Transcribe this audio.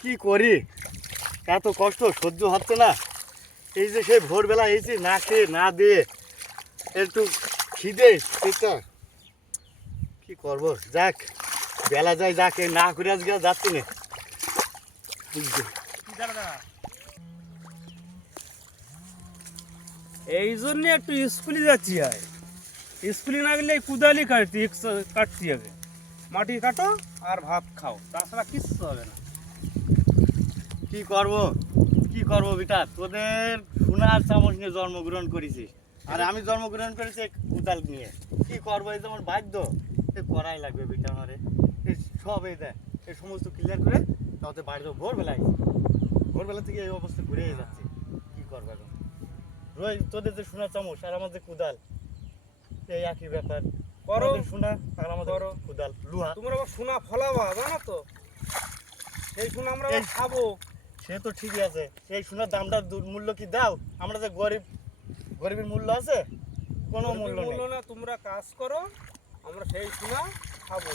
কি করি, এত কষ্ট সহ্য হচ্ছে না। এই যে সেই ভোরবেলা এসেছি না খেয়ে না দিয়ে, একটু খিদে পেটটা, কি করব, যাক বেলা যায়, যাক এই না করে আজকে যাচ্ছি না। এই জন্য একটু স্কুলে যাচ্ছি। আর স্কুলে না গেলে কুদালি কাটতে হবে। মাটি কাটো আর ভাত খাও, তাছাড়া কিচ্ছু হবে না। কি করব, কি করব বেটা, তোদের সোনার চামচ নিয়ে জন্মগ্রহণ করেছিস, আর আমি জন্মগ্রহণ করেছি কোদাল নিয়ে। কি করবো, এই যেমন বাধ্য, এ করাই লাগবে বেটা আমারে। এই সব এই দেখ, এই সমস্ত ক্লিয়ার করে তাতে বাড়িতে ভোরবেলায়, ভোরবেলা থেকে এই অবস্থা ঘুরে যাচ্ছে। কি করবো এখন, রোজ তোদের যে সোনার চামচ আর আমাদের কোদাল, এই একই ব্যাপার। করো সোনা আর আমাদের কোদাল লোহা। তোমরা আবার সোনা ফলাবা, জানো তো? সেই সোনা আমরা আবার খাবো। সে তো ঠিকই আছে, সেই সোনার দামটা মূল্য কি দাও? আমরা যে গরিব, গরিবের মূল্য আছে? কোনো মূল্য নেই। না, তোমরা কাজ করো, আমরা সেই সোনা খাবো।